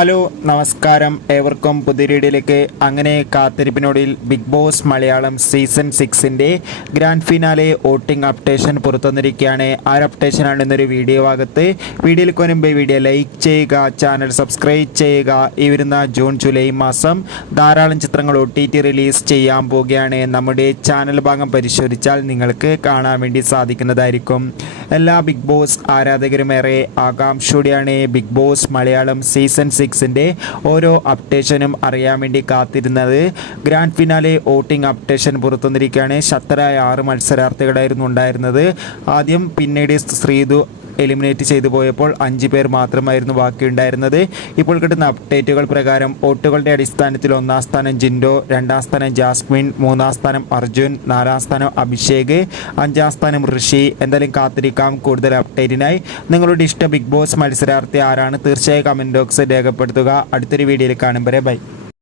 Hello നമസ്കാരം. ഏവർക്കും പുതിയ വീഡിയോയിലേക്ക് അങ്ങനെ കാത്തിരിപ്പിനോടിൽ ബിഗ് ബോസ് മലയാളം സീസൺ സിക്സിന്റെ ഗ്രാൻഡ് ഫിനാലെ വോട്ടിംഗ് അപ്ഡേഷൻ പുറത്തുവന്നിരിക്കുകയാണ്. ആ അപ്ഡേഷനാണ് ഇന്നൊരു വീഡിയോ ഭാഗത്ത്. വീഡിയോയിൽ മുൻപ് വീഡിയോ ലൈക്ക് ചെയ്യുക ചാനൽ സബ്സ്ക്രൈബ് ചെയ്യുക. ഈ വരുന്ന ജൂൺ ജൂലൈ മാസം ധാരാളം ചിത്രങ്ങൾ ഒ ടി ടി റിലീസ് ചെയ്യാൻ പോവുകയാണ്. നമ്മുടെ ചാനൽ ഭാഗം പരിശോധിച്ചാൽ നിങ്ങൾക്ക് കാണാൻ വേണ്ടി സാധിക്കുന്നതായിരിക്കും. എല്ലാ ബിഗ് ബോസ് ആരാധകരും ഏറെ ആകാംക്ഷയോടെയാണ് ബിഗ് ബോസ് മലയാളം സീസൺ സിക്സിന്റെ ഓരോ അപ്ഡേഷനും അറിയാൻ വേണ്ടി കാത്തിരുന്നത്. ഗ്രാൻഡ് ഫിനാലെ വോട്ടിംഗ് അപ്ഡേഷൻ പുറത്തുവന്നിരിക്കുകയാണ്. ശക്തരായ ആറ് മത്സരാർത്ഥികളായിരുന്നു ഉണ്ടായിരുന്നത്. ആദ്യം പിന്നീട് ശ്രീതു എലിമിനേറ്റ് ചെയ്തു പോയപ്പോൾ അഞ്ച് പേർ മാത്രമായിരുന്നു ബാക്കിയുണ്ടായിരുന്നത്. ഇപ്പോൾ കിട്ടുന്ന അപ്ഡേറ്റുകൾ പ്രകാരം വോട്ടുകളുടെ അടിസ്ഥാനത്തിൽ ഒന്നാം സ്ഥാനം ജിൻഡോ രണ്ടാം സ്ഥാനം ജാസ്മിൻ മൂന്നാം സ്ഥാനം അർജുൻ നാലാം സ്ഥാനം അഭിഷേക് അഞ്ചാം സ്ഥാനം ഋഷി. എന്തായാലും കാത്തിരിക്കാം കൂടുതൽ അപ്ഡേറ്റിനായി. നിങ്ങളുടെ ഇഷ്ട ബിഗ് ബോസ് മത്സരാർത്ഥി ആരാണ്? തീർച്ചയായും കമന്റ് ബോക്സ് രേഖപ്പെടുത്തുക. അടുത്തൊരു വീഡിയോയിൽ കാണും വരെ. ബൈ.